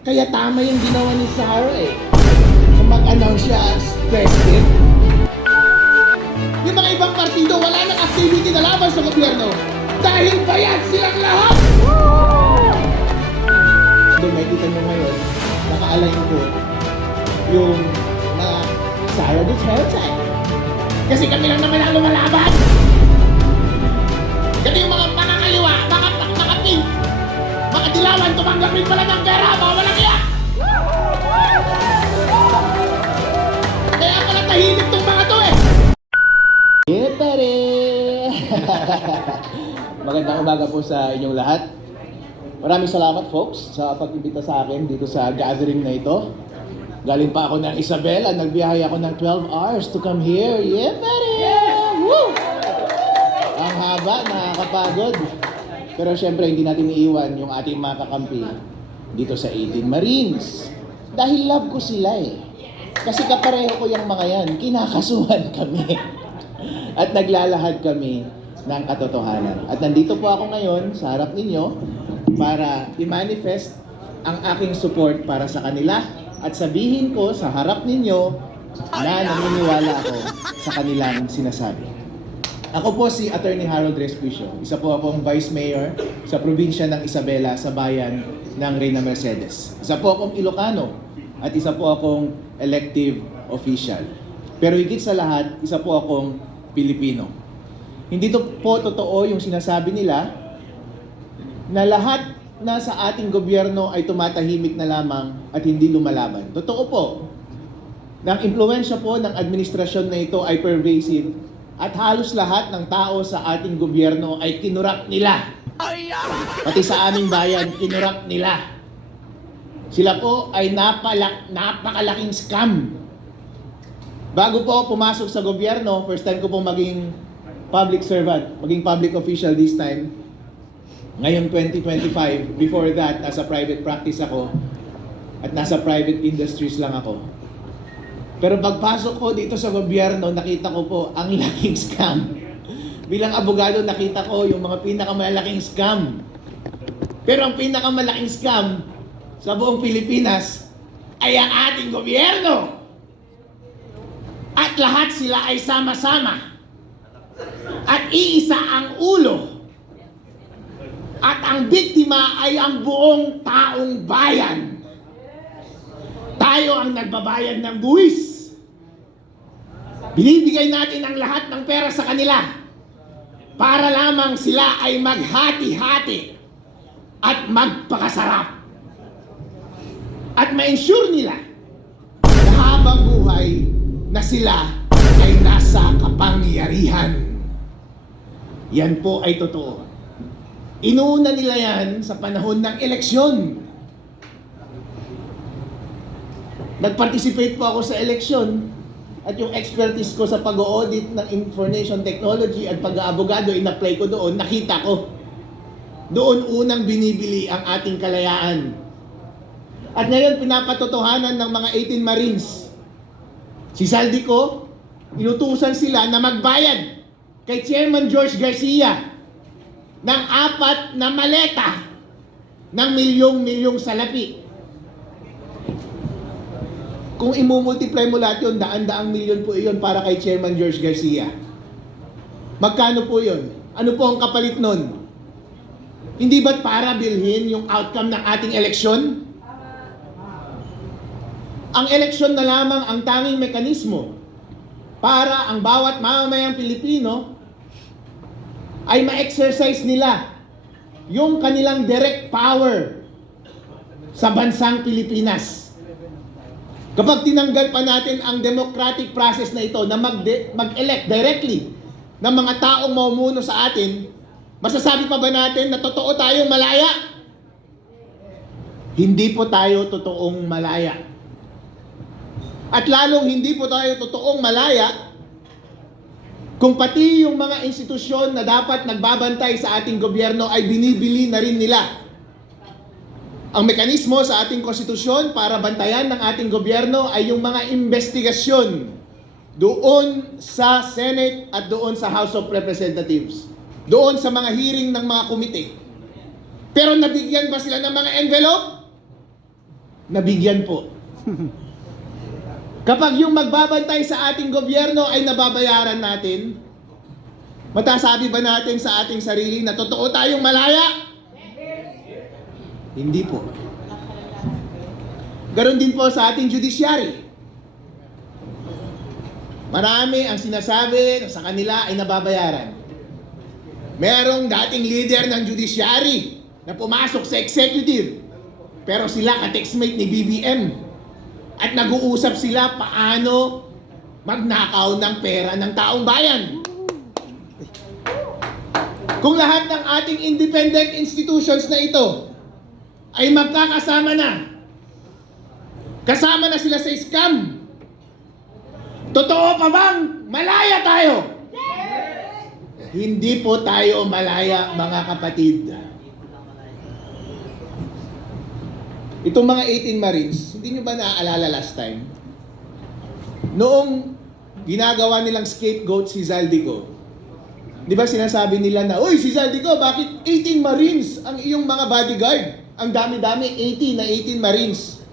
Kaya tama yung ginawa ni Sarah eh. Kung mag-announce siya as president. Yung mga ibang partido, wala nang activity na laban sa gobyerno. Dahil bayad silang lahat! Doon makikita nyo ngayon, naka-align ko yung mga Sarah Duterte. Kasi kami lang naman ang lumalaban. Kasi yung mga kaliwa, mga pink, mga dilawan, tumanggap rin pala ng pera, mga walang iya! Kaya pala tahimik tong mga to eh! Yeah, pare! Magandang umaga po sa inyong lahat. Maraming salamat folks sa pag-imbita sa akin dito sa gathering na ito. Galing pa ako ng Isabela, nagbiyahe ako ng 12 hours to come here. Yeah, pare! Woo! Ang haba, nakakapagod. Pero syempre, hindi natin iiwan yung ating mga kakampi dito sa 18 Marines. Dahil love ko sila eh. Kasi kapareho ko yung mga yan, kinakasuhan kami. At naglalahad kami ng katotohanan. At nandito po ako ngayon sa harap ninyo para i-manifest ang aking support para sa kanila at sabihin ko sa harap ninyo na naniniwala ako sa kanilang sinasabi. Ako po si Attorney Harold Respicio. Isa po akong Vice Mayor sa probinsya ng Isabela sa bayan ng Reyna Mercedes. Isa po akong Ilocano at isa po akong elective official. Pero higit sa lahat, isa po akong Pilipino. Hindi po totoo yung sinasabi nila na lahat na sa ating gobyerno ay tumatahimik na lamang at hindi lumalaban. Totoo po. Na ang impluwensya po ng administrasyon na ito ay pervasive at halos lahat ng tao sa ating gobyerno ay kinurap nila. Pati sa aming bayan, kinurap nila. Sila po ay napakalaking scam. Bago po ako pumasok sa gobyerno, first time ko po maging public servant, maging public official this time. Ngayon 2025, before that, nasa private practice ako at nasa private industries lang ako. Pero pagpasok ko dito sa gobyerno, nakita ko po ang laking scam. Bilang abogado, nakita ko yung mga pinakamalaking scam. Pero ang pinakamalaking scam sa buong Pilipinas ay ang ating gobyerno. At lahat sila ay sama-sama. At iisa ang ulo. At ang biktima ay ang buong taong bayan. Tayo ang nagbabayad ng buwis. Binibigay natin ang lahat ng pera sa kanila para lamang sila ay maghati-hati at magpakasarap. At ma-ensure nila na habang buhay na sila ay nasa kapangyarihan. Yan po ay totoo. Inuuna nila yan sa panahon ng eleksyon. Nag-participate po ako sa eleksyon at yung expertise ko sa pag-audit ng information technology at pag-aabogado, in-apply ko doon, nakita ko. Doon unang binibili ang ating kalayaan. At ngayon pinapatotohanan ng mga 18 Marines. Si Saldico, inutusan sila na magbayad kay Chairman George Garcia ng 4 na maleta ng milyong-milyong salapi. Kung imumultiply mo lahat yun, daan-daang milyon po iyon para kay Chairman George Garcia. Magkano po yun? Ano po ang kapalit nun? Hindi ba't para bilhin yung outcome ng ating eleksyon? Ang eleksyon na lamang ang tanging mekanismo para ang bawat mamamayang Pilipino ay ma-exercise nila yung kanilang direct power sa bansang Pilipinas. Kapag tinanggal pa natin ang democratic process na ito na mag-elect directly ng mga taong mamumuno sa atin, masasabi pa ba natin na totoo tayong malaya? Hindi po tayo totoong malaya. At lalong hindi po tayo totoong malaya kung pati yung mga institusyon na dapat nagbabantay sa ating gobyerno ay binibili na rin nila. Ang mekanismo sa ating konstitusyon para bantayan ng ating gobyerno ay yung mga investigasyon doon sa Senate at doon sa House of Representatives. Doon sa mga hearing ng mga komite. Pero nabigyan ba sila ng mga envelope? nabigyan po. Kapag yung magbabantay sa ating gobyerno ay nababayaran natin, matasabi ba natin sa ating sarili na totoo tayong malaya? Hindi po. Ganon din po sa ating judiciary. Marami ang sinasabi na sa kanila ay nababayaran. Merong dating leader ng judiciary na pumasok sa executive, pero sila ka-textmate ni BBM. At nag-uusap sila paano magnakaw ng pera ng taong bayan. Kung lahat ng ating independent institutions na ito ay magkakasama na, kasama na sila sa scam, totoo pa bang malaya tayo? Hindi po tayo malaya, mga kapatid. Itong mga 18 Marines, hindi nyo ba naaalala last time? Noong ginagawa nilang scapegoat si Zaldico, di ba sinasabi nila na, "Uy, si Zaldico, bakit 18 Marines ang iyong mga bodyguard? Ang dami-dami, 18 Marines."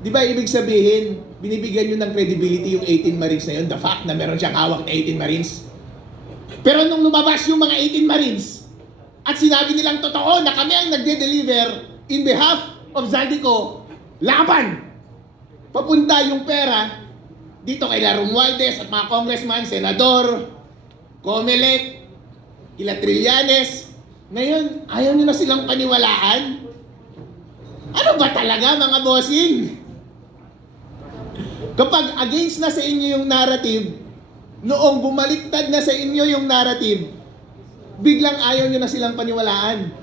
Di ba ibig sabihin, binibigyan nyo ng credibility yung 18 Marines na yun, the fact na meron siyang hawak na 18 Marines. Pero nung lumabas yung mga 18 Marines, at sinabi nilang totoo na kami ang nagde-deliver in behalf of Zaldico, laban! Papunta yung pera dito kay Romualdez at mga congressman, senador, Comelec, kila Trillanes. Ngayon, ayaw nyo na silang paniwalaan? Ano ba talaga, mga bossing? Kapag against na sa inyo yung narrative, noong bumaliktad na sa inyo yung narrative, biglang ayaw nyo na silang paniwalaan.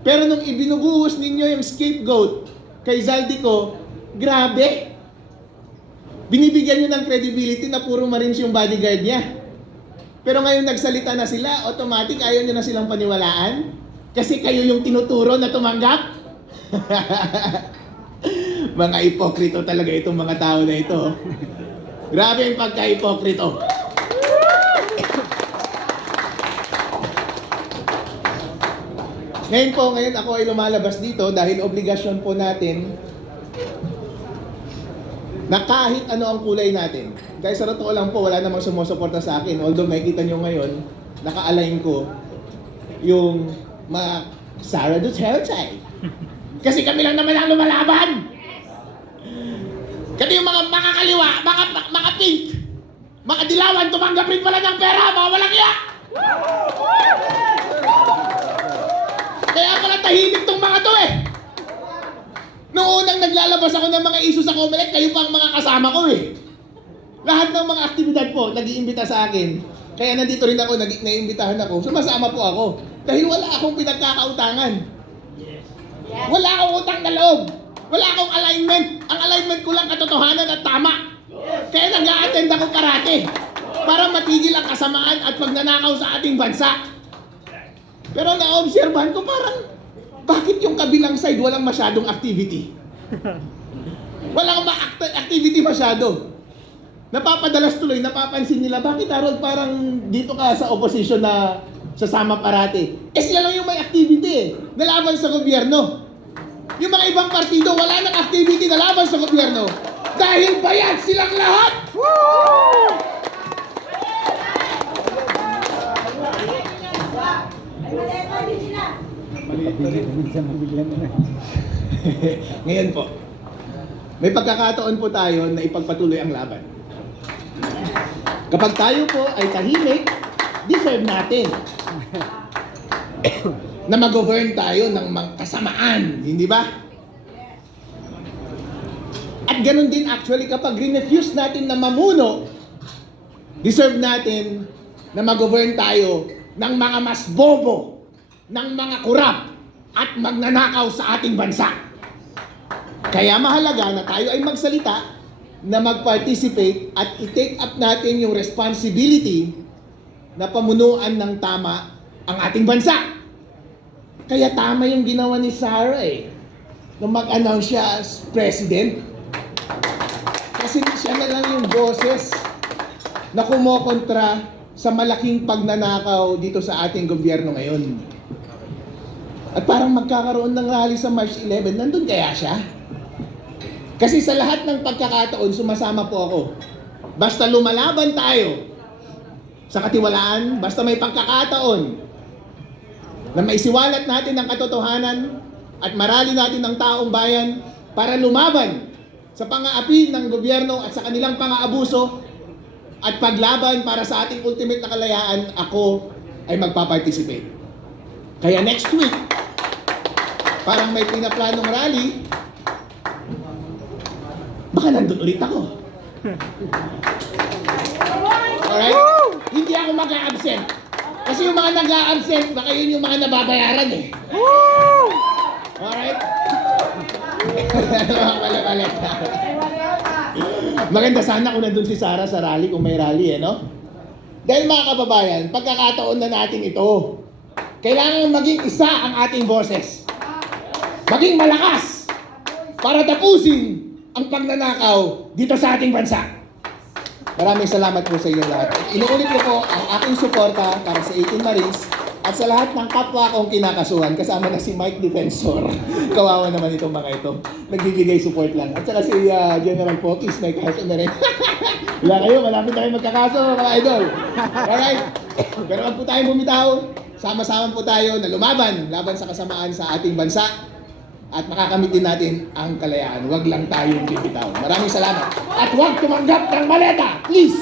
Pero nung ibinubuhos ninyo yung scapegoat kay Zaldico, grabe! Binibigyan nyo ng credibility na puro Marines yung bodyguard niya. Pero ngayon nagsalita na sila, automatic ayaw nyo na silang paniwalaan? Kasi kayo yung tinuturo na tumanggap? Mga ipokrito talaga itong mga tao na ito. Grabe yung pagka-ipokrito. Ngayon ako ay lumalabas dito dahil obligasyon po natin na kahit ano ang kulay natin. Guys, sa totoo lang po, wala namang sumusuporta sa akin. Although makikita nyo ngayon, naka-align ko yung mga Sara Duterte. Kasi kami lang naman ang lumalaban. Kasi yung mga makakaliwa, mga pink, mga dilawan, tumanggap rin pala ng pera, mga walang iya! Kaya pala tahimik tong mga to eh. Noong unang naglalabas ako ng mga issue sa Comelec, kayo pa ang mga kasama ko eh. Lahat ng mga aktibidad po, nag-iimbita sa akin. Kaya nandito rin ako, naiimbitahan ako. Sumasama po ako. Dahil wala akong pinagkakautangan. Wala akong utang na loob. Wala akong alignment. Ang alignment ko lang katotohanan at tama. Kaya nag-a-attend ako parate. Para matigil ang kasamaan at pagnanakaw sa ating bansa. Pero na-obserbahan ko parang, bakit yung kabilang side walang masyadong activity? Walang activity masyado. Napapadalas tuloy, napapansin nila, bakit Harold parang dito ka sa opposition na sasama parati? Eh sila lang yung may activity eh, nalaban sa gobyerno. Yung mga ibang partido, wala nang activity na laban sa gobyerno. Dahil bayad silang lahat! Woo! Ngayon po, may pagkakataon po tayo na ipagpatuloy ang laban. Kapag tayo po ay tahimik, deserve natin na mag-govern tayo ng mga kasamaan, hindi ba? At ganun din actually kapag refuse natin na mamuno, deserve natin na mag-govern tayo ng mga mas bobo, ng mga kurap, at magnanakaw sa ating bansa. Kaya mahalaga na tayo ay magsalita, na mag-participate at i-take up natin yung responsibility na pamunuan ng tama ang ating bansa. Kaya tama yung ginawa ni Sara eh, nung mag-announce siya as president. Kasi siya na lang yung boses na kumokontra sa malaking pagnanakaw dito sa ating gobyerno ngayon. At parang magkakaroon ng rally sa March 11, nandun kaya siya? Kasi sa lahat ng pagkakataon, sumasama po ako. Basta lumalaban tayo sa katiwalaan, basta may pagkakataon na maisiwalat natin ang katotohanan at marali natin ang taong bayan para lumaban sa pang-aapi ng gobyerno at sa kanilang pang-aabuso at paglaban para sa ating ultimate na kalayaan, ako ay magpa-participate. Kaya next week, parang may pinaplanong rally, baka nandun ulit ako. Alright? Hindi ako mag-a-absent. Kasi yung mga nag-a-absent, baka yun yung mga nababayaran eh. Alright? Balik. Maganda sana kung nandun si Sarah sa rally, kung may rally eh, no? Dahil mga kababayan, pagkakataon na natin ito, kailangan maging isa ang ating boses. Maging malakas para tapusin ang pagnanakaw dito sa ating bansa. Maraming salamat po sa inyo lahat. Inuulit ko po ang aking suporta para sa 18 Marines at sa lahat ng kapwa kong kinakasuhan, kasama na si Mike Defensor. Kawawa naman itong mga ito. Nagbibigay support lang. At saka si General Pokis, may kaso na rin. Wala kayo, malapit na kayo magkakaso, mga idol. Alright? Pero wag po tayong bumitaw. Sama-sama po tayo na lumaban laban sa kasamaan sa ating bansa. At makakamit din natin ang kalayaan. Huwag lang tayong bibitaw. Maraming salamat. At huwag tumanggap ng maleta, please!